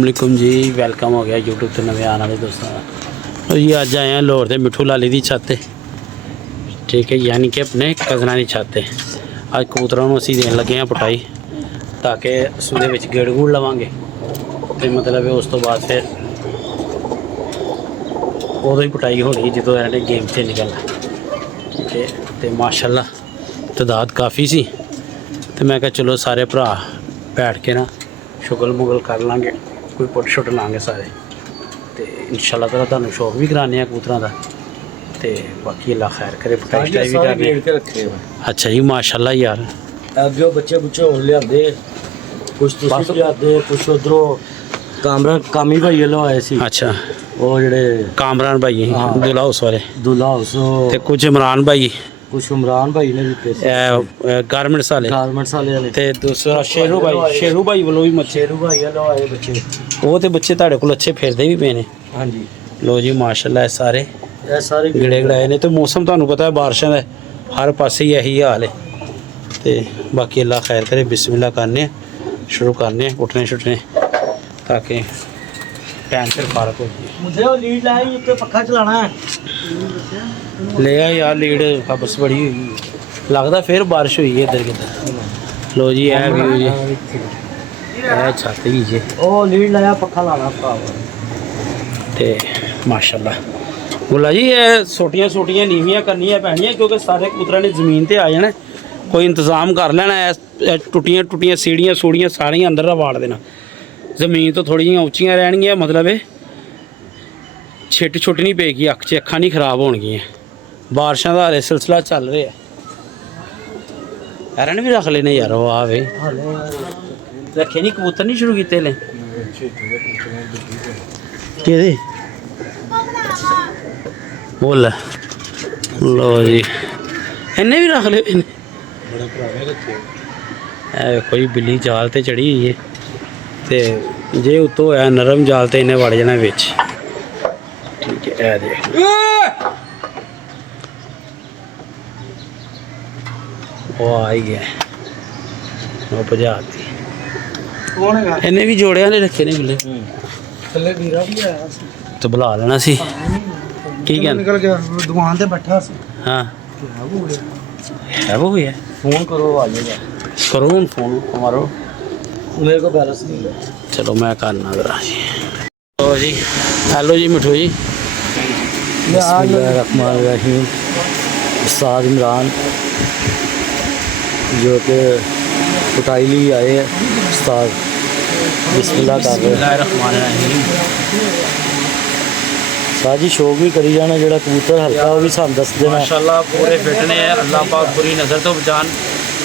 वालेकुम जी, वेलकम हो गया यूट्यूब से नवे आने वाले दोस्तों का। जी अज आए हैं लाहौर से मिठू लाली की छत, ठीक है, यानी कि अपने कज़ना की छत। अज कबूतरों को असीं देन लगे हैं पुटाई, ताकि उसदे विच गेड़ गूड़ लवांगे तो मतलब उस तो बाद फिर उदों ही पुटाई होनी जो इन्होंने गेम से निकलना, ठीक है। तो माशाल्लाह तादाद काफ़ी सी, तो मैं कहा चलो सारे भरा बैठ के ना शुगल मुगल कर लाँगे, कोई पुट शुट लाँगे सारे, तो इंशाल्लाह ताला तुहानूं शौक भी कराने कबूतरों का। तो बाकी अल्लाह खैर करे, पुटाई शटाई भी करनी। अच्छा जी माशाल्लाह यार, अगे बच्चे बुच्चे होने लियादे, कुछ तुसीं लियादे, कुछ उधरों कामी भाई वालों आए सी। अच्छा वो जेड़े कामरान भाई दुला हाउस वाले, दुला हाउस, ते कुछ इमरान भाई, कुछ इमरान भाई ने दिते सी, गारमेंट्स वाले, गारमेंट्स वाले ने, ते दूसरा शेरू भाई वालों भी मच्छे, शेरू भाई वालों आए बच्चे। वो तो बच्चे तुहाडे कोल अच्छे फिरदे भी पे ने। हाँ जी, लो जी माशाल्लाह सारे ये सारे गिड़े गड़ाए ने। तो मौसम तुहानूं पता है बारिशों का हर पासे ही यही हाल है। तो बाकी अल्लाह खैर करे, बिस्मिल्लाह करने शुरू करने उठने छुटने, ताकि टाइम सिर फारक हो जाए। मुझे वो लीड लाई ऊपर पक्खा चलाना है। ले आ यार लीड, खबस बड़ी हुई लगता, फिर बारिश हुई है इधर किधर। लो जी है व्यू जी, है छत ही जी, ओ लीड लाया पक्खा लाना भरा। ते माशाल्लाह बोला जी ये छोटियां नीवियां करनियां पैनियां, क्योंकि सारे कबूतरां ने जमीन ते आ जाना, कोई इंतजाम कर लेना है। टुटियां सीढ़ियां सूड़ियां सारियां अंदर वाड़ देना, जमीन तो थोड़ी उच्चियां रहनियां, मतलब है छिट छुट नहीं पेगी, अख च अखां नहीं खराब होणगियां। बारिशां दा हाले सिलसिला चल रहा है। एरन भी रख लेने यार, वो आ वे रखे नहीं कबूतर नहीं शुरू किए ले कि बोल। लो जी इन्हें भी रख ले, देखो जी बिल्ली जाल ते चढ़ी हुई है, तो जे उत्तों है नरम जाल तो इन्हें वड़ जाना बिच, ठीक है। देख वो आ ही गया, वो भजाती इन्हें भी जोड़िया ने रखे ने बिल्ले, थल्ले वीरा भी आया तो बुला लेना सी की कहना, निकल गया दुकान पे बैठा सी। हाँ है वो है, फोन करो आ जाएगा, करो हूँ फोन हमारो, मेरे को बैलेंस नहीं है। चलो मैं करना जरा जी। तो जी हेलो जी मिठू जी, बिस्मिल्लाहिर्रहमानिर्रहीम। उस्ताद इमरान जो कि कुटाई ली आए हैं, उस्ताद बिस्मिल्लाह कर रहे हैं। साजी शौक भी करी जाना, जो कबूतर हल्का वो भी सानू दस देना। माशाल्लाह पूरे फिट ने, अल्लाह पाक बुरी नज़र तो बचान,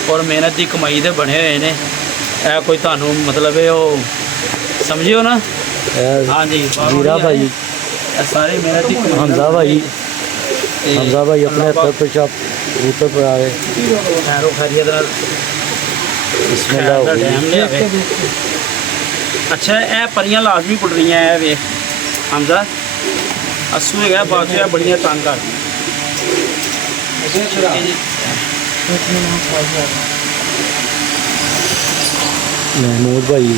और मेहनत की कमाई दे बने हुए ने। ए कोई थानू मतलब है वो समझियो ना। हाँ जी वीरा भाई, सारी मेहनत की कमाई। हमजा भाई अपने हथ पे चाप कबूतर पर आ रहे, खैरो खैरियत नाल बिस्मिल्लाह हो गई। अच्छा ए परियां लाजमी पुटनियां है वे हमजा, असू है बाजू बड़ियां तंग कर महमूद भाई,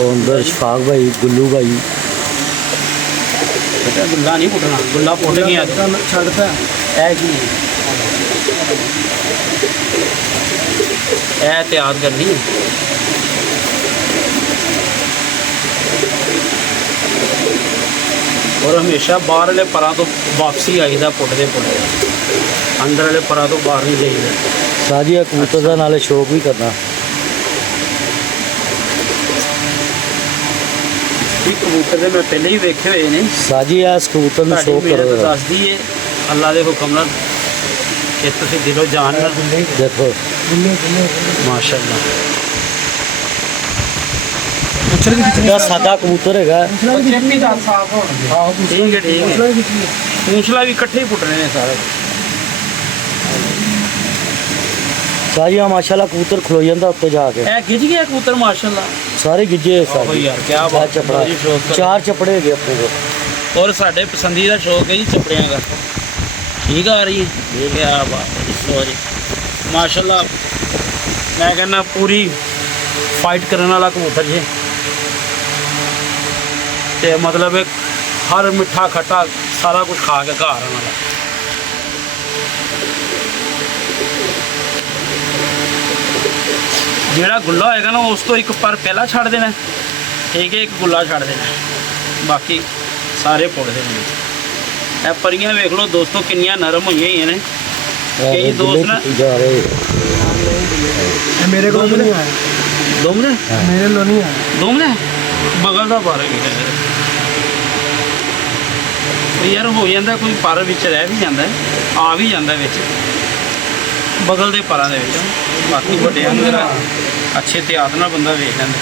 और अंदर शफाक भाई, गुल्लू भाई। गुल्ला नहीं पुटना, गुल्ला पुट गया छड़ता एहतियात करनी। और हमेशा बाहर वाले परा तो वापसी आई पुटते अंदर वाले परा तो बाहर नहीं जाइए। साजिया कबूतर का नाले शौक भी करना। कबूतर मैं पहले ही वेखे हुए ने। साजिया इस कबूतर में शौक करो, दस दी है अल्लाह के हुक्म नाल कि तुसीं दिलो जान नाल देखो माशाल्लाह। सादा कबूतर है, पूंछला भी कट्ठे ही पुटने ने सारे। साजिया माशाल्लाह कबूतर खलो जाता उत्ते जाके, गिज गया कबूतर माशाल्लाह, सारे गिजे यार क्या बात चपड़ा, चार चपड़े है अपने को। और साढ़े पसंदीदा शौक है जी चपड़ियाँ का। ठीक आ रही है, क्या बात है सॉरी माशाल्लाह। मैं कहना पूरी फाइट करने वाला कबूतर जी, ਤੇ ਮਤਲਬ ਹਰ ਮਿੱਠਾ ਖੱਟਾ ਸਾਰਾ ਕੁਝ ਖਾ ਕੇ ਘਰ ਆਉਣ ਵਾਲਾ। ਜਿਹੜਾ ਗੁੱਲਾ ਹੋਏਗਾ ਨਾ ਉਸ ਤੋਂ ਇੱਕ ਪਰ ਪਹਿਲਾਂ ਛੱਡ ਦੇਣਾ, ਠੀਕ ਹੈ, ਇੱਕ ਗੁੱਲਾ ਛੱਡ ਦੇਣਾ, ਬਾਕੀ ਸਾਰੇ ਪੁੱਟ ਦੇਣੇ। ਇਹ ਪਰੀਆਂ ਵੇਖ ਲਓ ਦੋਸਤੋ ਕਿੰਨੀਆਂ ਨਰਮ ਹੋਈਆਂ ਹੀ ਨੇ। ਕਈ ਦੋਸਤ ਨਾ ਜਾ ਰਹੇ मेरे को तो नहीं आया, ਦੋਮਨੇ मेरे लो नहीं आया। ਦੋਮਨੇ ਬਗਲ ਦਾ ਪਰ ਯਾਰ ਹੋ ਜਾਂਦਾ, ਕੋਈ ਪਰ ਵਿੱਚ ਰਹਿ ਵੀ ਜਾਂਦਾ, ਆ ਵੀ ਜਾਂਦਾ ਵਿੱਚ ਬਗਲ ਦੇ ਪਰਾਂ ਦੇ ਵਿੱਚ। ਬਾਕੀ ਵੱਡਿਆਂ ਨੂੰ ਜਰਾ ਅੱਛੇ ਧਿਆਨ ਨਾਲ ਬੰਦਾ ਵੇਖ ਲੈਂਦਾ।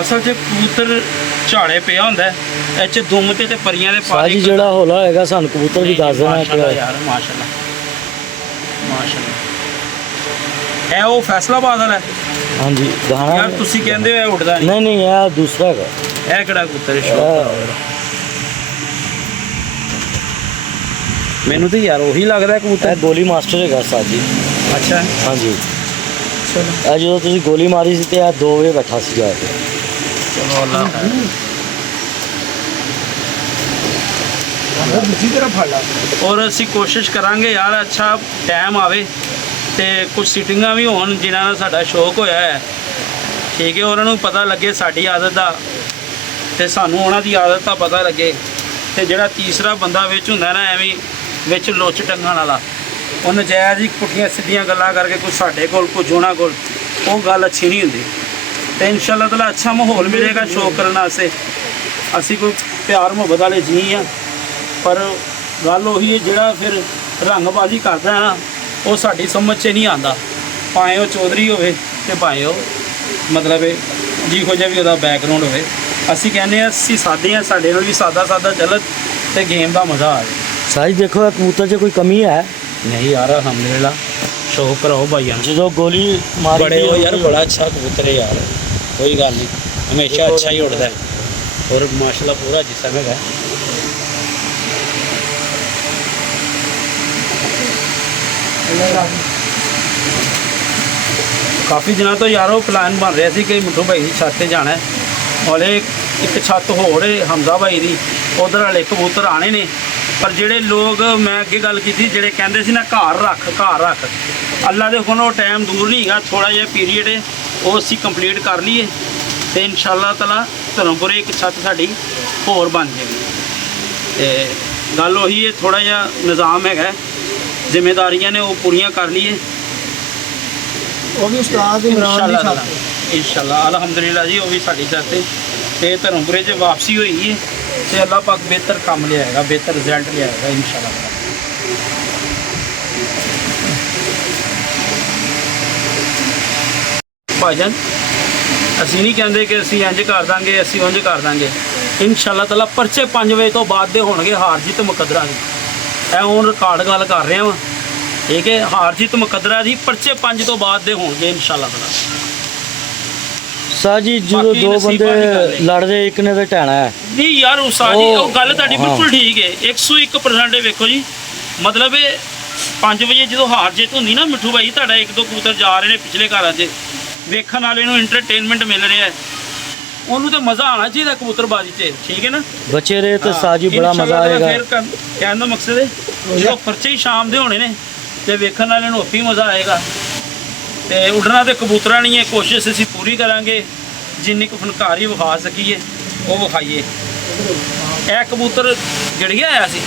ਅਸਲ 'ਚ ਕਬੂਤਰ ਝਾੜੇ ਪਿਆ ਹੁੰਦਾ ਇਹ 'ਚ ਦੁੰਮ ਤੇ ਪਰੀਆਂ ਦੇ ਸਾਹ ਜੀ ਜਿਹੜਾ ਹੌਲਾ ਹੋਏਗਾ ਸਾਨੂੰ ਕਬੂਤਰ ਵੀ ਦੱਸ ਦੇਣਾ ਮਾਸ਼ਾਅੱਲਾ ਯਾਰ, ਮਾਸ਼ਾਅੱਲਾ ਮਾਸ਼ਾਅੱਲਾ। ਇਹ ਉਹ ਫੈਸਲਾਬਾਦ ਵਾਲਾ ਹੈ ਹਾਂਜੀ ਗਾਣਾ ਯਾਰ, ਤੁਸੀਂ ਕਹਿੰਦੇ ਹੋ ਇਹ ਉੱਡਦਾ ਨਹੀਂ। ਨਹੀਂ ਨਹੀਂ ਇਹ ਦੂਸਰਾ ਹੈਗਾ। ਇਹ ਕਿਹੜਾ ਕਬੂਤਰ ਹੈ? ਸ਼ੌਕ ਮੈਨੂੰ ਤਾਂ ਯਾਰ ਉਹੀ ਲੱਗਦਾ ਕਬੂਤਰ। ਇਹ ਗੋਲੀ ਮਾਸਟਰ ਹੈਗਾ ਸਾਹ ਜੀ। ਅੱਛਾ ਹਾਂਜੀ ਚਲੋ ਇਹ ਜਦੋਂ ਤੁਸੀਂ ਗੋਲੀ ਮਾਰੀ ਸੀ ਤੇ ਇਹ 2 ਵਜੇ ਬੈਠਾ ਸੀ ਜਾ ਕੇ। ਚਲੋ ਅੱਲਾ ਖੈਰ। दूसरी तरफ फड़ ला। ਔਰ ਅਸੀਂ ਕੋਸ਼ਿਸ਼ ਕਰਾਂਗੇ ਯਾਰ ਅੱਛਾ ਟਾਈਮ ਆਵੇ ਤੇ ਕੁਝ ਸੀਟਿੰਗਾਂ ਵੀ ਹੋਣ ਜਿਨ੍ਹਾਂ ਨਾਲ ਸਾਡਾ ਸ਼ੌਕ ਹੋਇਆ ਹੈ, ਠੀਕ ਹੈ, ਉਹਨਾਂ ਨੂੰ ਪਤਾ ਲੱਗੇ ਸਾਡੀ ਆਦਤ ਦਾ ਤੇ ਸਾਨੂੰ ਉਹਨਾਂ ਦੀ ਆਦਤ ਦਾ ਪਤਾ ਲੱਗੇ। ਤੇ ਜਿਹੜਾ ਤੀਸਰਾ ਬੰਦਾ ਵਿੱਚ ਹੁੰਦਾ ਨਾ ਐਵੇਂ ਵਿੱਚ ਲੁੱਚ ਟੰਗਣ ਵਾਲਾ, ਉਹ ਨਜਾਇਜ਼ ਹੀ ਪੁੱਠੀਆਂ ਸਿੱਧੀਆਂ ਗੱਲਾਂ ਕਰਕੇ ਕੁਝ ਸਾਡੇ ਕੋਲ ਕੁਝ ਉਹਨਾਂ ਕੋਲ, ਉਹ ਗੱਲ ਅੱਛੀ ਨਹੀਂ ਹੁੰਦੀ। ਤੇ ਇਨਸ਼ਾਅੱਲਾ ਤਾਲਾ ਅੱਛਾ ਮਾਹੌਲ ਮਿਲੇਗਾ ਸ਼ੌਕ ਕਰਨ ਵਾਸਤੇ। ਅਸੀਂ ਕੋਈ ਪਿਆਰ ਮੁਹੱਬਤ ਵਾਲੇ ਜੀ ਆ, ਪਰ ਗੱਲ ਉਹੀ ਹੈ ਜਿਹੜਾ ਫਿਰ ਰੰਗਬਾਜ਼ੀ ਕਰਦਾ ਹੈ ਨਾ ਉਹ ਸਾਡੀ ਸਮਝ 'ਚ ਨਹੀਂ ਆਉਂਦਾ, ਭਾਵੇਂ ਉਹ ਚੌਧਰੀ ਹੋਵੇ ਤੇ ਭਾਵੇਂ ਉਹ ਮਤਲਬ ਜਿਹੋ ਜਿਹਾ ਵੀ ਉਹਦਾ ਬੈਕਗਰਾਉਂਡ ਹੋਵੇ। ਅਸੀਂ ਕਹਿੰਦੇ ਹਾਂ ਅਸੀਂ ਸਾਦੇ ਹਾਂ, ਸਾਡੇ ਨਾਲ ਵੀ ਸਾਦਾ ਸਾਦਾ ਚੱਲਤ ਤੇ ਗੇਮ ਦਾ ਮਜ਼ਾ ਆ ਜਾਏ। ਸਾਹ ਜੀ ਦੇਖੋ ਇਹ ਕਬੂਤਰ 'ਚ ਕੋਈ ਕਮੀ ਹੈ ਨਹੀਂ ਯਾਰ ਅਲਹਮਦੁਲਿਲਾ, ਸ਼ੌਕ ਕਰਾਓ ਭਾਈਆਂ ਨੂੰ। ਜਦੋਂ ਗੋਲੀ ਮਾਰੀ ਬੜੇ ਹੋ ਸੀ ਯਾਰ, ਬੜਾ ਅੱਛਾ ਕਬੂਤਰ ਹੈ ਯਾਰ, ਕੋਈ ਗੱਲ ਨਹੀਂ, ਹਮੇਸ਼ਾ ਅੱਛਾ ਹੀ ਉੱਡਦਾ ਹੈ ਔਰ ਮਾਸ਼ਾਅੱਲਾ ਪੂਰਾ ਜਿਸਮ ਹੈਗਾ। ਕਾਫੀ ਦਿਨਾਂ ਤੋਂ ਯਾਰੋ ਪਲਾਨ ਬਣ ਰਿਹਾ ਸੀ ਕਿ ਮਿੱਠੂ ਭਾਈ ਦੀ ਛੱਤ ਤੇ ਜਾਣਾ ਹੈ। ਹਲੇ ਇੱਕ ਛੱਤ ਹੋਰ ਹੈ ਹਮਜ਼ਾ ਭਾਈ ਦੀ, ਉਧਰ ਵਾਲੇ ਕਬੂਤਰ ਆਣੇ ਨੇ। ਪਰ ਜਿਹੜੇ ਲੋਕ ਮੈਂ ਅੱਗੇ ਗੱਲ ਕੀਤੀ ਜਿਹੜੇ ਕਹਿੰਦੇ ਸੀ ਨਾ ਘਰ ਰੱਖ, ਅੱਲਾ ਦੇ ਹੁਕਮ ਨਾਲ ਟਾਈਮ ਦੂਰ ਨਹੀਂ ਹੈਗਾ, ਥੋੜਾ ਜਿਹਾ ਪੀਰੀਅਡ ਹੈ ਉਹ ਅਸੀਂ ਕੰਪਲੀਟ ਕਰ ਲਈਏ ਤੇ ਇਨਸ਼ਾਅੱਲਾ ਤਾਲਾ ਧਰਮਪੁਰੇ ਇੱਕ ਛੱਤ ਸਾਡੀ ਹੋਰ ਬਣ ਜਾਏਗੀ। ਤੇ ਗੱਲ ਉਹੀ ਹੈ, ਥੋੜਾ ਜਿਹਾ ਨਿਜ਼ਾਮ ਹੈਗਾ, ਜ਼ਿੰਮੇਦਾਰੀਆਂ ਨੇ ਉਹ ਪੂਰੀਆਂ ਕਰ ਲਈਏ वो भी उस्ताद इमरान दी छाप है। ਇਨਸ਼ਾਅੱਲਾ ਅਲਹਮਦੁਲਿਲਾ ਜੀ। ਉਹ ਵੀ ਸਾਡੀ ਛੱਤ ਤੇ ਧਰਮਪੁਰੇ 'ਚ ਵਾਪਸੀ ਹੋਈ ਹੈ ਤੇ ਅੱਲਾਹ ਪਾਕ ਬਿਹਤਰ ਕੰਮ ਲਿਆਏਗਾ, ਬਿਹਤਰ ਰਿਜ਼ਲਟ ਲਿਆਏਗਾ ਇਨਸ਼ਾਅੱਲਾ। ਭਾਈਜਾਨ ਅਸੀਂ ਨਹੀਂ ਕਹਿੰਦੇ ਕਿ ਅਸੀਂ ਇੰਜ ਕਰ ਦਾਂਗੇ, ਅਸੀਂ ਉਂਝ ਕਰ ਦਾਂਗੇ। ਇਨਸ਼ਾਅੱਲਾ ਤਾਲਾ ਪਰਚੇ 5 ਵਜੇ ਤੋਂ ਬਾਅਦ ਦੇ ਹੋਣਗੇ, ਹਾਰ ਜਿੱਤ ਮੁਕੱਦਰਾਂ ਦੀ। ਇਹ ਹੁਣ ਰਿਕਾਰਡ ਗੱਲ ਕਰ ਰਿਹਾ ਵਾਂ, ਠੀਕ ਹੈ, ਹਾਰ ਜਿੱਤ ਮੁਕੱਦਰਾਂ ਦੀ ਪਰਚੇ 5 ਤੋਂ ਬਾਅਦ ਦੇ ਹੋਣਗੇ ਇਨਸ਼ਾਅੱਲਾ ਤਾਲਾ। ਸਾਹ ਜੀ ਜਦੋਂ ਬਾਕੀ 2 ਨਸੀਬਾਂ ਦੀ ਗੱਲ ਬੰਦੇ ਹੈ। ਲੜਦੇ ਇੱਕ ਨੇ ਤੇ ਢਹਿਣਾ ਹੈ। ਨਹੀਂ ਯਾਰ ਉਸਤਾਦ ਜੀ ਉਹ ਗੱਲ ਤੁਹਾਡੀ ਹਾਂ। ਬਿਲਕੁਲ ਠੀਕ ਹੈ, 101% ਹੈ। ਵੇਖੋ ਜੀ ਮਤਲਬ ਇਹ 5 ਵਜੇ ਜਦੋਂ ਹਾਰ ਜਿੱਤ ਹੁੰਦੀ ਨਾ ਮਿੱਠੂ ਭਾਈ, ਤੁਹਾਡਾ 1-2 ਕਬੂਤਰ ਜਾ ਰਹੇ ਨੇ ਪਿਛਲੇ ਘਰਾਂ 'ਚ, ਵੇਖਣ ਵਾਲੇ ਨੂੰ ਇੰਟਰਟੇਨਮੈਂਟ ਮਿਲ ਰਿਹਾ ਹੈ, ਉਹਨੂੰ ਤੇ ਮਜ਼ਾ ਆਉਣਾ ਚਾਹੀਦਾ ਕਬੂਤਰਬਾਜ਼ੀ 'ਚ, ਠੀਕ ਹੈ ਨਾ। ਬੱਚੇ ਰਹੇ ਤੇ ਸਾਹ ਜੀ ਬੜਾ ਮਜ਼ਾ ਇਨਸ਼ਾਅੱਲਾ ਆਏਗਾ। ਫਿਰ ਕਹਿਣ ਦਾ ਮਕਸਦ ਹੈ ਜਦੋਂ ਪਰਚੇ ਹੀ ਸ਼ਾਮ ਦੇ ਹੋਣੇ ਨੇ ਤੇ ਵੇਖਣ ਵਾਲੇ ਨੂੰ ਆਪੀ ਮਜ਼ਾ ਆਏਗਾ। ਤੇ ਉੱਡਣਾ ਤੇ ਕਬੂਤਰਾਂ ਨਹੀਂ ਹੈ, ਕੋਸ਼ਿਸ਼ ਅਸੀਂ ਪੂਰੀ ਕਰਾਂਗੇ ਜਿੰਨੀ ਕੁ ਫਨਕਾਰੀ ਵਿਖਾ ਸਕੀਏ ਉਹ ਵਿਖਾਈਏ। ਇਹ ਕਬੂਤਰ ਜੜੀਆ ਆਇਆ ਸੀ,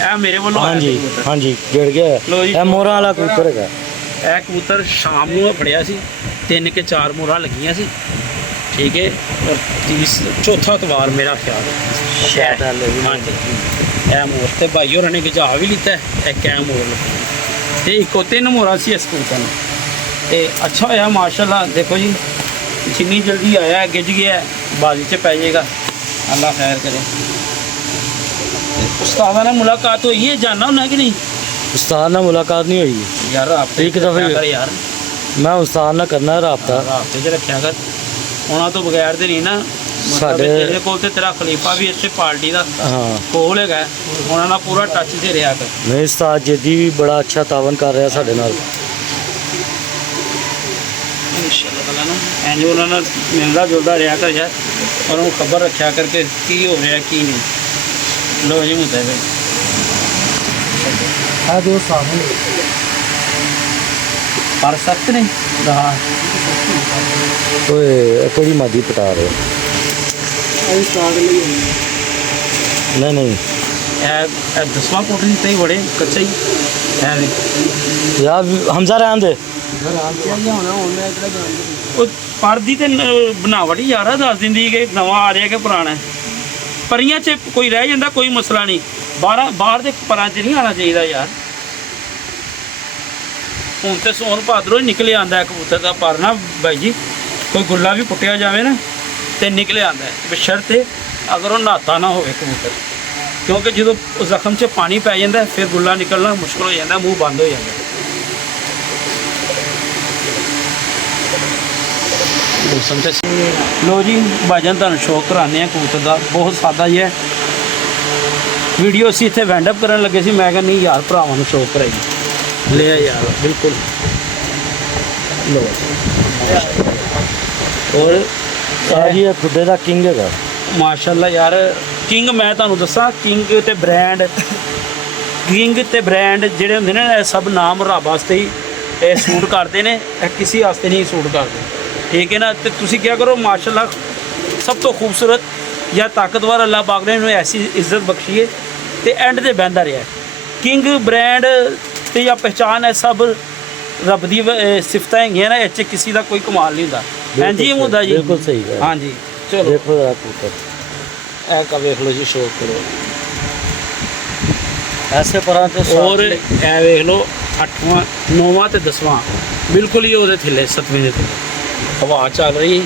ਇਹ ਮੇਰੇ ਵੱਲੋਂ ਆਇਆ ਸੀ ਹਾਂਜੀ ਕਬੂਤਰ। ਹਾਂਜੀ ਗਿਰ ਗਿਆ ਲਓ ਜੀ, ਇਹ ਮੋਹਰਾਂ ਵਾਲਾ ਕਬੂਤਰ ਹੈਗਾ। ਇਹ ਕਬੂਤਰ ਸ਼ਾਮ ਨੂੰ ਫੜਿਆ ਸੀ, 3 ਕਿ 4 ਮੋਹਰਾਂ ਲੱਗੀਆਂ ਸੀ, ਠੀਕ ਹੈ। ਔਰ ਚੌਥਾ ਤਵਾਰ ਮੇਰਾ ਖਿਆਲ ਹੈ ਸ਼ਾਇਦ। ਹਾਂਜੀ ਇਹ ਮੋਰ ਤੇ ਭਾਈ ਹੋਰਾਂ ਨੇ ਗਜਾ ਵੀ ਲਿੱਤਾ, ਇੱਕ ਇਹ ਮੋਰ ਲੱਗੀ ਤੇ ਇੱਕੋ 3 ਮੋਹਰਾਂ ਸੀ ਇਸ ਕਬੂਤਰ ਨੂੰ। ਤੇ ਅੱਛਾ ਹੋਇਆ ਮਾਸ਼ਾਅੱਲਾ। ਦੇਖੋ ਜੀ ਜਿੰਨੀ ਜਲਦੀ ਆਇਆ ਗਿੱਜ ਗਿਆ ਬਾਜ਼ੀ 'ਚ ਪੈ ਜਾਏਗਾ, ਅੱਲਾ ਖੈਰ ਕਰੇ। ਉਸਤਾਦਾਂ ਨਾਲ ਮੁਲਾਕਾਤ ਹੋਈ ਹੈ, ਜਾਣਾ ਹੁੰਦਾ ਕਿ ਨਹੀਂ ਉਸਤਾਦ ਨਾਲ ਮੁਲਾਕਾਤ ਨਹੀਂ ਹੋਈ ਯਾਰ? ਰਾਬਤੇ ਇੱਕ ਦਫਾ ਕਰ ਯਾਰ, ਮੈਂ ਉਸਤਾਦ ਨਾਲ ਕਰਨਾ ਰਾਬਤਾ। ਰਾਬਤੇ 'ਚ ਰੱਖਿਆ ਕਰ, ਉਹਨਾਂ ਤੋਂ ਬਗੈਰ ਤੇ ਨਹੀਂ ਨਾ। ਸਾਡੇ- ਤੇਰੇ ਕੋਲ ਤੇ ਤੇਰਾ ਖਲੀਫਾ ਵੀ ਇੱਥੇ ਪਾਰਟੀ ਦਾ ਹਾਂ ਕੋਲ ਹੈਗਾ, ਉਹਨਾਂ ਨਾਲ ਪੂਰਾ ਟੱਚ 'ਤੇ ਰਿਹਾ ਕਰ। ਨਹੀਂ ਉਸਤਾਦ ਜੱਦੀ ਵੀ ਬੜਾ ਅੱਛਾ ਤਾਵਨ ਕਰ ਰਿਹਾ ਸਾਡੇ ਨਾਲ। ਇਨਸ਼ਾਅੱਲਾ ਤਾਲਾ ਨਾ ਇੰਜ ਉਹਨਾਂ ਨਾਲ ਮਿਲਦਾ ਜੁਲਦਾ ਰਿਹਾ ਕਰ ਯਾਰ, ਉਹਨਾਂ ਨੂੰ ਖਬਰ ਰੱਖਿਆ ਕਰਕੇ ਕੀ ਹੋ ਰਿਹਾ ਕੀ ਨਹੀਂ। ਲੋ ਜੀ ਮੁੱਦੇ ਵੇ ਆ ਜੋ ਸਾਹਮਣੇ ਪਰ ਸਖਤ ਨੇ ਰਹਾ ਓਏ ਥੋੜੀ ਮਾਦੀ ਪਟਾ ਰਹੇ ਆਈ ਸਟਾਰਟ ਲਈ ਨਹੀਂ ਨਹੀਂ ਇਹ 10ਵਾਂ ਕੋਠੀ ਤੇ ਹੀ ਬੜੇ ਕੱਚਾ ਹੀ ਹੈ ਵੇ ਯਾਰ ਹਮਜ਼ਾ ਰਹਿਣ ਦੇ ਘਰ ਆ ਕੇ ਜਾਣਾ ਹੁਣ ਮੈਂ ਇਧਰ ਜਾਣਾ ਉਹ ਪਰਦੀ ਤੇ ਬਣਾਵਟ ਹੀ ਯਾਰਾ ਦੱਸ ਦਿੰਦੀ ਕਿ ਨਵਾਂ ਆ ਰਿਹਾ ਕਿ ਪੁਰਾਣਾ ਹੈ। ਪਰੀਆਂ 'ਚ ਕੋਈ ਰਹਿ ਜਾਂਦਾ ਕੋਈ ਮਸਲਾ ਨਹੀਂ, ਬਾਹਰ ਦੇ ਪਰਾਂ 'ਚ ਨਹੀਂ ਆਉਣਾ ਚਾਹੀਦਾ ਯਾਰ। ਹੁਣ ਤੇ ਸੋਨ ਭਾਦਰੋਂ ਹੀ ਨਿਕਲ ਆਉਂਦਾ ਕਬੂਤਰ ਦਾ ਪਰ ਨਾ ਬਾਈ ਜੀ, ਕੋਈ ਗੁੱਲਾ ਵੀ ਪੁੱਟਿਆ ਜਾਵੇ ਨਾ ਤੇ ਨਿਕਲ ਆਉਂਦਾ ਬਸ਼ਰਤੇ ਅਗਰ ਉਹ ਨਹਾਤਾ ਨਾ ਹੋਵੇ ਕਬੂਤਰ, ਕਿਉਂਕਿ ਜਦੋਂ ਉਹ ਜ਼ਖਮ 'ਚ ਪਾਣੀ ਪੈ ਜਾਂਦਾ ਫਿਰ ਗੁੱਲਾ ਨਿਕਲਣਾ ਮੁਸ਼ਕਲ ਹੋ ਜਾਂਦਾ, ਮੂੰਹ ਬੰਦ ਹੋ ਜਾਂਦਾ। ਮੌਸਮ ਤੇ ਲੋ ਜੀ ਭਾਜਨ ਤੁਹਾਨੂੰ ਸ਼ੌਕ ਕਰਾਉਂਦੇ ਆ ਕਬੂਤਰ ਦਾ, ਬਹੁਤ ਸਾਦਾ ਹੀ ਹੈ। ਵੀਡੀਓ ਅਸੀਂ ਇੱਥੇ ਵੈਂਡ ਅਪ ਕਰਨ ਲੱਗੇ ਸੀ, ਮੈਂ ਕਿਹਾ ਨਹੀਂ ਯਾਰ ਭਰਾਵਾਂ ਨੂੰ ਸ਼ੌਕ ਕਰਾਈ ਲਿਆ ਯਾਰ ਬਿਲਕੁਲ। ਲੋ ਔਰ ਸਾਜੀ ਇਹ ਖੁੱਡੇ ਦਾ ਕਿੰਗ ਹੈਗਾ ਮਾਸ਼ਾਅੱਲਾ ਯਾਰ। ਕਿੰਗ ਮੈਂ ਤੁਹਾਨੂੰ ਦੱਸਾਂ, ਕਿੰਗ ਤੇ ਬ੍ਰਾਂਡ ਜਿਹੜੇ ਹੁੰਦੇ ਨੇ ਇਹ ਸਭ ਨਾਮ ਰੱਬ ਵਾਸਤੇ ਹੀ ਇਹ ਸੂਟ ਕਰਦੇ ਨੇ, ਇਹ ਕਿਸੇ ਵਾਸਤੇ ਨਹੀਂ ਸੂਟ ਕਰਦੇ, ਠੀਕ ਹੈ ਨਾ। ਤੇ ਤੁਸੀਂ ਕੀ ਕਰੋ ਮਾਸ਼ਾਅੱਲਾ, ਸਭ ਤੋਂ ਖੂਬਸੂਰਤ ਜਾਂ ਤਾਕਤਵਰ ਅੱਲਾਹ ਪਾਕ ਨੇ ਇਹਨੂੰ ਐਸੀ ਇੱਜ਼ਤ ਬਖਸ਼ੀ ਹੈ ਤੇ ਐਂਡ ਤੇ ਬਹਿੰਦਾ ਰਿਹਾ। ਕਿੰਗ ਬ੍ਰਾਂਡ ਤੇ ਜਾਂ ਪਹਿਚਾਨ ਹੈ ਸਭ ਰੱਬ ਦੀ ਸਿਫਤਾਂ ਹੈਗੀਆਂ ਨਾ, ਇਹ 'ਚ ਕਿਸੇ ਦਾ ਕੋਈ ਕਮਾਲ ਨਹੀਂ ਹੁੰਦਾ। ਹਾਂਜੀ ਹੁੰਦਾ ਜੀ, ਬਿਲਕੁਲ ਸਹੀ ਗੱਲ। ਹਾਂਜੀ ਚਲੋ ਦੇਖੋ ਜਰਾ ਕਬੂਤਰ ਇਹ ਕਾ ਵੇਖ ਲਓ ਜੀ, ਸ਼ੌਕ ਕਰੋ ਐਸੇ ਪਰਾਂ ਤੇ ਔਰ ਇਹ ਵੇਖ ਲਓ 8ਵਾਂ 9ਵਾਂ ਤੇ 10ਵਾਂ ਬਿਲਕੁਲ ਹੀ ਉਹਦੇ ਥੱਲੇ 7ਵੇਂ ਦੇ ਥੱਲੇ ਹਵਾ ਚੱਲ ਰਹੀ।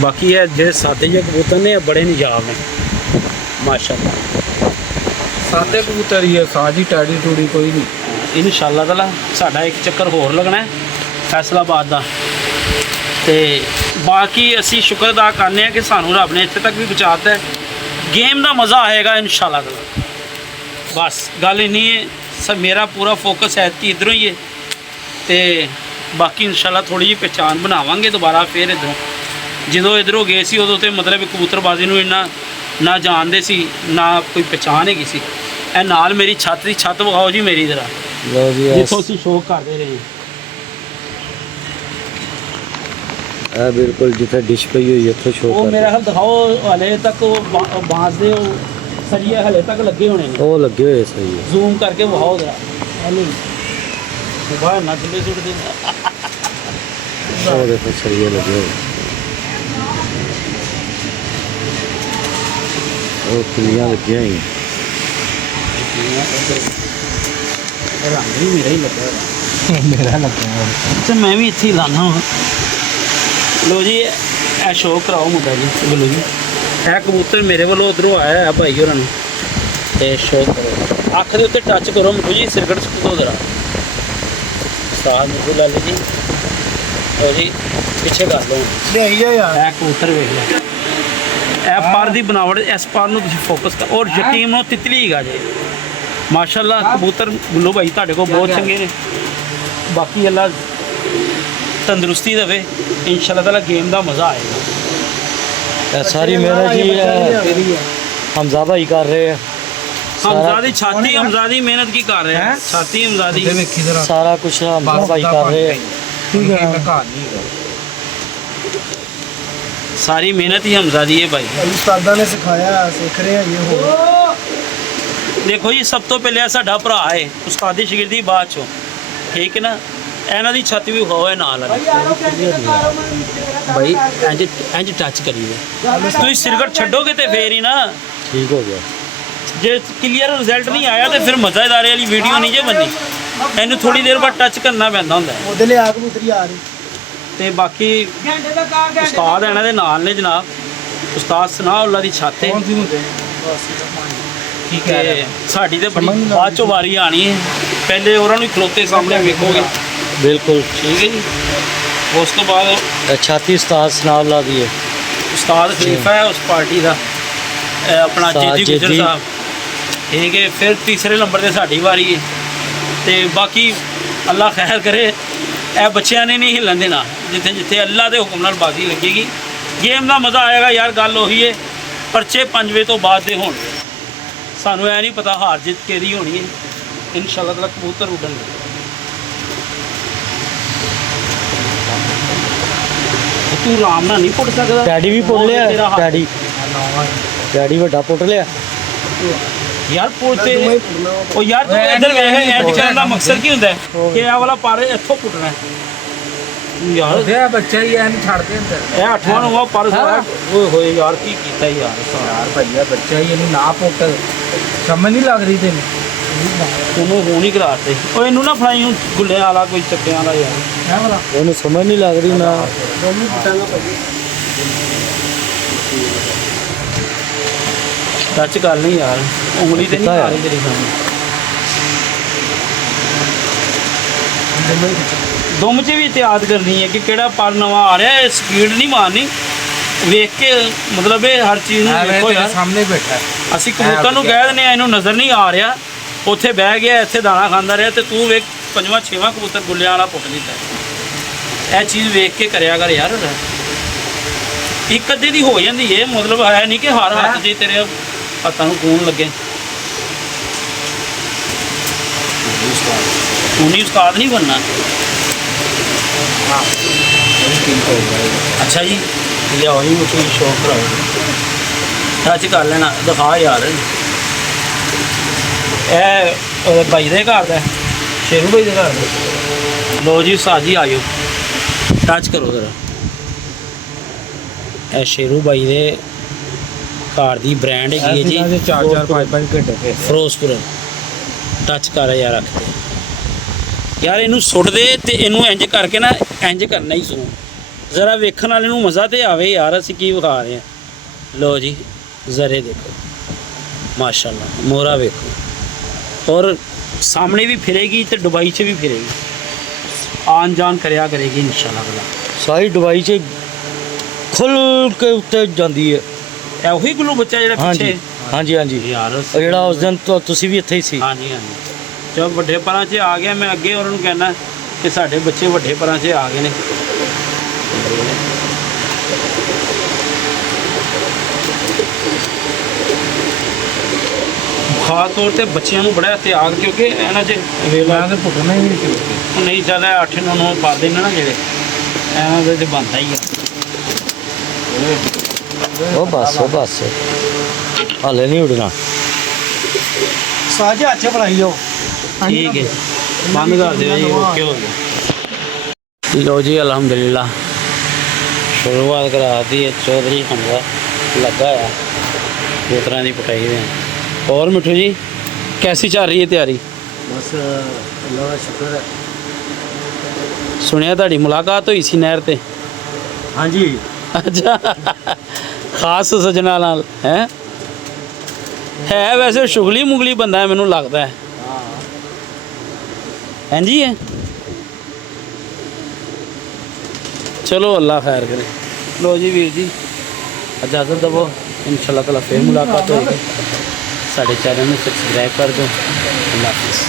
ਬਾਕੀ ਇਹ ਜਿਹੜੇ ਸਾਦੇ ਜਿਹੇ ਕਬੂਤਰ ਨੇ ਇਹ ਬੜੇ ਨਿਜਾਬ ਨੇ ਮਾਸ਼ਾਅੱਲਾ। ਸਾਦੇ ਕਬੂਤਰ ਹੀ ਹੈ, ਸਾਜੀ ਟੈਡੀ ਟੂੜੀ ਕੋਈ ਨਹੀਂ। ਇਨਸ਼ਾਅੱਲਾ ਤਾਲਾ ਸਾਡਾ ਇੱਕ ਚੱਕਰ ਹੋਰ ਲੱਗਣਾ ਹੈ ਫੈਸਲਾਬਾਦ ਦਾ, ਤੇ ਬਾਕੀ ਅਸੀਂ ਸ਼ੁਕਰ ਅਦਾ ਕਰਨੇ ਆ ਕਿ ਸਾਨੂੰ ਰੱਬ ਨੇ ਇੱਥੇ ਤੱਕ ਵੀ ਪਹੁੰਚਾਤਾ ਹੈ। ਗੇਮ ਦਾ ਮਜ਼ਾ ਆਏਗਾ ਇਨਸ਼ਾਅੱਲਾ ਤਾਲਾ। ਬਸ ਗੱਲ ਇੰਨੀ ਹੈ, ਮੇਰਾ ਪੂਰਾ ਫੋਕਸ ਹੈ ਕਿ ਇੱਧਰੋਂ ਹੀ ਹੈ, ਤੇ ਬਾਕੀ ਇਨਸ਼ਾਅੱਲਾ ਥੋੜੀ ਜਿਹੀ ਪਹਿਚਾਣ ਬਣਾਵਾਂਗੇ ਦੁਬਾਰਾ ਫਿਰ ਇੱਧਰੋਂ। ਜਦੋਂ ਇੱਧਰੋਂ ਗਏ ਸੀ ਉਦੋਂ ਤੇ ਮਤਲਬ ਕਬੂਤਰਬਾਜ਼ੀ ਨੂੰ ਇੰਨਾ ਨਾ ਜਾਣਦੇ ਸੀ ਨਾ ਕੋਈ ਪਹਿਚਾਣ ਹੈਗੀ ਸੀ। ਇਹ ਨਾਲ ਮੇਰੀ ਛੱਤ ਦੀ ਛੱਤ ਵਿਖਾਓ ਜੀ ਮੇਰੀ ਜ਼ਰਾ, ਲਓ ਜੀ ਜਿੱਥੋਂ ਅਸੀਂ ਸ਼ੌਕ ਕਰਦੇ ਰਹੇ। ਇਹ ਬਿਲਕੁਲ ਜਿੱਥੇ ਡਿਸ਼ ਪਈ ਹੋਈ ਇੱਥੋਂ ਸ਼ੌਕ ਉਹ ਕਰ ਮੇਰਾ ਹਾਲ ਦਿਖਾਓ, ਹਲੇ ਤੱਕ ਉਹ ਬਾਂਸ ਦੇ ਉਹ ਸਰੀਏ ਹਲੇ ਤੱਕ ਲੱਗੇ ਹੋਣੇ ਨੇ, ਉਹ ਲੱਗੇ ਹੋਏ ਸਹੀ ਹੈ। ਜ਼ੂਮ ਕਰਕੇ ਵਿਖਾਓ ਜ਼ਰਾ। ਹਲੇ ਬਾਹਰ ਨਾ ਥੱਲੇ ਸੁੱਟ ਦੇ। ਉਹ ਦੇਖੋ ਸਰੀਏ ਲੱਗੇ ਹੋਏ, ਉਹ ਕਿੰਨੀਆਂ ਲੱਗੀਆਂ ਹੋਈਆਂ। ਰੰਗ ਵੀ ਮੇਰਾ ਹੀ ਲੱਗਾ ਮੇਰਾ ਲੱਗਿਆ ਤੇ ਮੈਂ ਵੀ ਇੱਥੇ ਹੀ ਲਾਣਾ ਹਾਂ। ਲੋ ਜੀ ਇਹ ਸ਼ੌਕ ਕਰਾਓ ਮੁੰਡਾ ਜੀ, ਬੋਲੋ ਜੀ। ਇਹ ਕਬੂਤਰ ਮੇਰੇ ਵੱਲੋਂ ਉਧਰੋਂ ਆਇਆ ਹੈ ਭਾਈ ਹੋਰਾਂ ਨੂੰ, ਤੇ ਸ਼ੌਕ ਕਰੋ। ਅੱਖ ਦੇ ਉੱਤੇ ਟੱਚ ਕਰੋ ਮੁੰਡੂ ਜੀ, ਸਿਰਕਟ ਸੁੱਟੋ ਜ਼ਰਾ ਸਾਹ ਨੂੰ ਲਾ ਲਈ ਜੀ। ਲੋ ਜੀ ਪਿੱਛੇ ਕਰ ਲਓ, ਲਿਆਈ ਆ ਯਾਰ। ਇਹ ਕਬੂਤਰ ਵੇਖ ਲਓ, ਇਹ ਪਰ ਦੀ ਬਣਾਵਟ, ਇਸ ਪਰ ਨੂੰ ਤੁਸੀਂ ਫੋਕਸ ਕਰ। ਔਰ ਯਕੀਨ ਨੂੰ ਤਿਤਲੀ ਹੈਗਾ ਜੇ ਮਾਸ਼ਾਅੱਲਾ। ਕਬੂਤਰ ਗੁੱਲੋ ਭਾਈ ਤੁਹਾਡੇ ਕੋਲ ਬਹੁਤ ਚੰਗੇ ਨੇ। ਬਾਕੀ ਅੱਲਾ ਤੰਦਰੁਸਤੀ ਦੇਵੇ, ਇਨਸ਼ਾਅੱਲਾ ਤਾਲਾ ਗੇਮ ਦਾ ਮਜ਼ਾ ਆਏਗਾ। ਇਹ ਸਾਰੀ ਮਿਹਨਤ ਜੀ ਹਮਜ਼ਾ ਭਾਈ ਕਰ ਰਹੇ ਆ। ਹਮਜ਼ਾ ਦੀ ਛਾਤੀ, ਹਮਜ਼ਾ ਦੀ ਮਿਹਨਤ ਕੀ ਕਰ ਰਿਹਾ, ਛਾਤੀ ਹਮਜ਼ਾ ਦੀ। ਵੇਖੀ ਜ਼ਰਾ ਸਾਰਾ ਕੁਝ ਹਮਜ਼ਾ ਭਾਈ ਕਰ ਰਹੇ ਆ। ਠੀਕ ਹੈ, ਮੈਂ ਘਰ ਨਹੀਂ ਹੈਗਾ। ਸਾਰੀ ਮਿਹਨਤ ਹੀ ਹਮਜ਼ਾ ਦੀ ਹੈ ਭਾਈ। ਉਸਤਾਦਾਂ ਨੇ ਸਿਖਾਇਆ, ਸਿੱਖ ਰਹੇ ਆ ਇਹ ਹੋ। ਦੇਖੋ ਜੀ ਸਭ ਤੋਂ ਪਹਿਲੇ ਸਾਡਾ ਭਰਾ ਹੈ, ਉਸਤਾਦੀ ਸ਼ਾਗਿਰਦੀ ਬਾਅਦ ਚੋਂ, ਠੀਕ ਹੈ ਨਾ। ਇਹਨਾਂ ਦੀ ਛਾਤੀ ਵੀ ਹੋਵੇ ਨਾਲ ਭਾਈ, ਇੰਜ ਟੱਚ ਕਰੀਏ। ਤੁਸੀਂ ਸਿਰਕਟ ਛੱਡੋਗੇ ਤੇ ਫੇਰ ਹੀ ਨਾ ਠੀਕ ਹੋ ਗਿਆ। ਜੇ ਕਲੀਅਰ ਰਿਜ਼ਲਟ ਨਹੀਂ ਆਇਆ ਤੇ ਫਿਰ ਮਜ਼ੇਦਾਰੀ ਵਾਲੀ ਵੀਡੀਓ ਨਹੀਂ ਜੇ ਬਣਨੀ। ਇਹਨੂੰ ਥੋੜੀ ਦੇਰ ਬਾਅਦ ਟੱਚ ਕਰਨਾ ਪੈਂਦਾ ਹੁੰਦਾ। ਉਹਦੇ ਲਈ ਆ ਕਬੂਤਰੀ ਆ ਰਹੀ। ਤੇ ਬਾਕੀ ਉਸਤਾਦ ਇਹਨਾਂ ਦੇ ਨਾਲ ਨੇ ਜਨਾਬ, ਉਸਤਾਦ ਸਨਾਉੱਲਾ ਦੀ ਛੱਤ ਹੈ। ਠੀਕ ਹੈ, ਸਾਡੀ ਤੇ ਬੜੀ ਬਾਅਦ ਚੋਂ ਵਾਰੀ ਆਣੀ ਹੈ, ਪਹਿਲੇ ਉਹਨਾਂ ਨੂੰ ਖਲੋਤੇ ਸਾਹਮਣੇ ਵੇਖੋਗੇ। ਬਿਲਕੁਲ ਠੀਕ ਹੈ ਜੀ। ਉਸ ਤੋਂ ਬਾਅਦ ਛਾਤੀ ਉਸਤਾਦ ਸਨਾਉੱਲਾ ਦੀ ਹੈ। ਉਸਤਾਦ ਖਲੀਫਾ ਹੈ ਉਸ ਪਾਰਟੀ ਦਾ, ਇਹ ਆਪਣਾ ਉਸਤਾਦ ਜੇਜੀ ਗੁਜਰ ਜੇਜੀ। ਸਾਹਿਬ, ਠੀਕ ਹੈ। ਫਿਰ ਤੀਸਰੇ ਨੰਬਰ ਤੇ ਸਾਡੀ ਵਾਰੀ ਹੈ। ਤੇ ਬਾਕੀ ਅੱਲਾ ਖੈਰ ਕਰੇ, ਇਹ ਬੱਚਿਆਂ ਨੇ ਨਹੀਂ ਹਿੱਲਣ ਦੇਣਾ। ਜਿੱਥੇ ਜਿੱਥੇ ਅੱਲਾ ਦੇ ਹੁਕਮ ਨਾਲ ਬਾਜ਼ੀ ਲੱਗੇਗੀ ਗੇਮ ਦਾ ਮਜ਼ਾ ਆਏਗਾ ਯਾਰ। ਗੱਲ ਉਹੀ ਹੈ, ਪਰਚੇ 5 ਵਜੇ ਤੋਂ ਬਾਅਦ ਦੇ ਹੋਣਗੇ। ਸਾਨੂੰ ਐ ਨਹੀਂ ਪਤਾ ਹਾਰ ਜਿੱਤ ਕਿਹਦੀ ਹੋਣੀ ਹੈ। ਇਨਸ਼ਾਅੱਲਾ ਤਾਲਾ ਕਬੂਤਰ ਉੱਡਣਗੇ। ਤੂੰ ਆਰਾਮ ਨਾਲ ਨਹੀਂ ਪੁੱਟ ਸਕਦਾ। ਡੈਡੀ ਵੀ ਪੁੱਟ ਲਿਆ, ਡੈਡੀ ਵੱਡਾ ਪੁੱਟ ਲਿਆ ਯਾਰ ਪੁੱਟੇ ਉਹ ਯਾਰ ਤੂੰ ਇੱਧਰ ਵੇਖ, ਐਂਡ ਕਰਨ ਦਾ ਮਕਸਦ ਕੀ ਹੁੰਦਾ ਹੈ ਕਿ ਇਹ ਵਾਲਾ ਪਰ ਇੱਥੋਂ ਪੁੱਟਣਾ ਹੈ ਯਾਰ। ਇਹ ਬੱਚਾ ਹੀ ਐਨ ਛੱਡਦੇ ਅੰਦਰ। ਇਹ 8ਵਾਂ 9ਵਾਂ ਪਰ ਓਏ ਹੋਏ ਯਾਰ, ਕੀ ਕੀਤਾ ਯਾਰ ਭਈਆ ਬੱਚਾ ਹੀ ਇਹਨੂੰ ਨਾ ਪੁੱਟ, ਸਮਝ ਨਹੀਂ ਲੱਗ ਰਹੀ ਤੈਨੂੰ। ਉਹਨੂੰ ਹੁਣ ਹੀ ਕਰਾਤੇ। ਓਏ ਇਹਨੂੰ ਨਾ ਫੜਾਈ ਹੁਣ ਗੁੱਲੇ ਵਾਲਾ ਕੋਈ ਚੱਕਿਆਂ ਵਾਲਾ ਯਾਰ। ਹੈ ਵਾਲਾ ਉਹਨੂੰ ਸਮਝ ਨਹੀਂ ਲੱਗ ਰਹੀ ਨਾ। ਦੋਵੇਂ ਪੁੱਟਾਂਗਾ ਭਾਈ। ਟੱਚ ਕਰ ਲਈ ਯਾਰ, ਉਂਗਲੀ ਤੇ ਨਹੀਂ ਆ ਰਹੀ ਤੇਰੀ ਸਾਹਮਣੇ। ਦੁਮ 'ਚ ਵੀ ਇਤਿਆਦ ਕਰਨੀ ਹੈ ਕਿ ਕਿਹੜਾ ਪਰ ਨਵਾਂ ਆ ਰਿਹਾ ਹੈ। ਸਪੀਡ ਨਹੀਂ ਮਾਰਨੀ, ਵੇਖ ਕੇ ਮਤਲਬ ਇਹ ਹਰ ਚੀਜ਼ ਨੂੰ ਵੇਖੋ ਯਾਰ। ਸਾਹਮਣੇ ਬੈਠਾ ਅਸੀਂ ਕਬੂਤਰ ਨੂੰ ਕਹਿ ਦਿੰਦੇ ਆ ਇਹਨੂੰ ਨਜ਼ਰ ਨਹੀਂ ਆ ਰਿਹਾ, ਉੱਥੇ ਬਹਿ ਗਿਆ, ਇੱਥੇ ਦਾਣਾ ਖਾਂਦਾ ਰਿਹਾ, ਤੇ ਤੂੰ ਵੇਖ 5ਵਾਂ 6ਵਾਂ ਕਬੂਤਰ ਗੁੱਲਿਆਂ ਵਾਲਾ ਪੁੱਟ ਦਿੱਤਾ। ਇਹ ਚੀਜ਼ ਵੇਖ ਕੇ ਕਰਿਆ ਕਰ ਯਾਰ। ਇੱਕ ਅੱਧੇ ਦੀ ਹੋ ਜਾਂਦੀ ਹੈ, ਮਤਲਬ ਹੈ ਨਹੀਂ ਕਿ ਹਰ ਹੱਥ 'ਚ ਤੇਰੇ ਹੱਥਾਂ ਨੂੰ ਖੂਨ ਲੱਗੇ। ਤੂੰ ਨਹੀਂ ਉਸਤਾਦ ਨਹੀਂ ਬਣਨਾ। ਅੱਛਾ ਜੀ, ਲਿਆਓ ਜੀ ਮੁੱਠੀ ਸ਼ੌਕ ਕਰਾਓ। ਟੱਚ ਕਰ ਲੈਣਾ, ਦਿਖਾ ਯਾਰ। ਇਹ ਭਾਈ ਦੇ ਘਰ ਦਾ, ਸ਼ੇਰੂ ਭਾਈ ਦੇ ਘਰ ਦਾ। ਲੋ ਜੀ ਉਸਤਾਦ ਜੀ ਆਇਓ, ਟੱਚ ਕਰੋ ਜ਼ਰਾ। ਇਹ ਸ਼ੇਰੂ ਭਾਈ ਦੇ ਘਰ ਦੀ ਬ੍ਰਾਂਡ ਹੈਗੀ ਹੈ ਜੀ, 4-4 5-5 ਘੰਟੇ ਫਿਰੋਜ਼ਪੁਰ। ਟੱਚ ਕਰ ਯਾਰ ਰੱਖ ਦੇ ਯਾਰ, ਇਹਨੂੰ ਸੁੱਟ ਦੇ ਤੇ ਇਹਨੂੰ ਇੰਜ ਕਰਕੇ ਨਾ, ਇੰਜ ਕਰਨਾ ਹੀ ਸੋ ਜ਼ਰਾ ਵੇਖਣ ਵਾਲੇ ਨੂੰ ਮਜ਼ਾ ਤੇ ਆਵੇ ਯਾਰ। ਅਸੀਂ ਕੀ ਵਿਖਾ ਰਹੇ ਹਾਂ। ਲੋ ਜੀ ਜ਼ਰੇ ਦੇਖੋ, ਮਾਸ਼ਾਅੱਲਾ ਮੋਹਰਾ ਵੇਖੋ। ਔਰ ਸਾਹਮਣੇ ਵੀ ਫਿਰੇਗੀ ਤੇ ਦੁਬਈ 'ਚ ਵੀ ਫਿਰੇਗੀ, ਆਨ ਜਾਨ ਕਰਿਆ ਕਰੇਗੀ ਇਨਸ਼ਾਅੱਲਾ ਤਾਲਾ। ਸਾਰੀ ਦੁਬਈ 'ਚ ਖੁੱਲ ਕੇ ਉੱਤੇ ਜਾਂਦੀ ਹੈ। ਇਹ ਉਹੀ ਗੁੱਲੂ ਬੱਚਾ ਜਿਹੜਾ ਪਿੱਛੇ। ਹਾਂਜੀ ਹਾਂਜੀ ਯਾਰ ਉਹ ਜਿਹੜਾ ਉਸ ਦਿਨ ਤੁਸੀਂ ਵੀ ਇੱਥੇ ਹੀ ਸੀ। ਹਾਂਜੀ ਹਾਂਜੀ, ਜਦ ਵੱਡੇ ਪਰਾਂ 'ਚ ਆ ਗਿਆ, ਮੈਂ ਅੱਗੇ ਉਹਨਾਂ ਨੂੰ ਕਹਿਣਾ ਕਿ ਸਾਡੇ ਬੱਚੇ ਵੱਡੇ ਪਰਾਂ 'ਚ ਆ ਗਏ ਨੇ। ਖਾਸ ਤੌਰ ਤੇ ਬੱਚਿਆਂ ਨੂੰ ਬੜਾ ਇਤਿਆਗ, ਕਿਉਂਕਿ ਇਹਨਾਂ 'ਚ ਵੇਲਾ ਤੇ ਪੁੱਟਣਾ ਹੀ ਨਹੀਂ। ਨਹੀਂ ਚੱਲ 8-9 ਪਾ ਦੇਣਾ ਨਾ ਜਿਹੜੇ, ਇਹਨਾਂ ਦੇ 'ਚ ਬਣਦਾ ਹੀ ਆ। ਉਹ ਬਸ ਹਾਲੇ ਨਹੀਂ ਉੱਡਣਾ। ਸਾਜੇ ਹੱਥ ਬਣਾਈ ਜਾਓ। ਠੀਕ ਹੈ, ਬੰਦ ਕਰ ਦਿਓ ਜੀ। ਓਕੇ ਹੋ ਗਿਆ। लो जी अल्हम्दुलिल्लाह शुरुआत करा दी है। चौधरी हमजा लगा है कबूतरां की पटाई में। और मिठू जी कैसी चल रही है तैयारी? बस अल्लाह का शुक्र है। सुनिया ਤੁਹਾਡੀ ਮੁਲਾਕਾਤ ਹੋਈ ਸੀ ਨਹਿਰ ਤੇ? ਹਾਂਜੀ। ਅੱਛਾ, ਖਾਸ ਸਜਣਾ ਨਾਲ ਹੈ ਵੈਸੇ ਸ਼ੁਗਲੀ ਮੁਗਲੀ ਬੰਦਾ ਹੈ ਮੈਨੂੰ ਲੱਗਦਾ ਹੈ। ਹਾਂਜੀ ਹੈ। चलो अल्लाह खैर करे। लो जी वीर जी इजाज़त दवो, इंशाअल्लाह ताला फिर मुलाकात होगी। साढ़े चैनल में सब्सक्राइब कर दो। अल्लाह हाफिज़।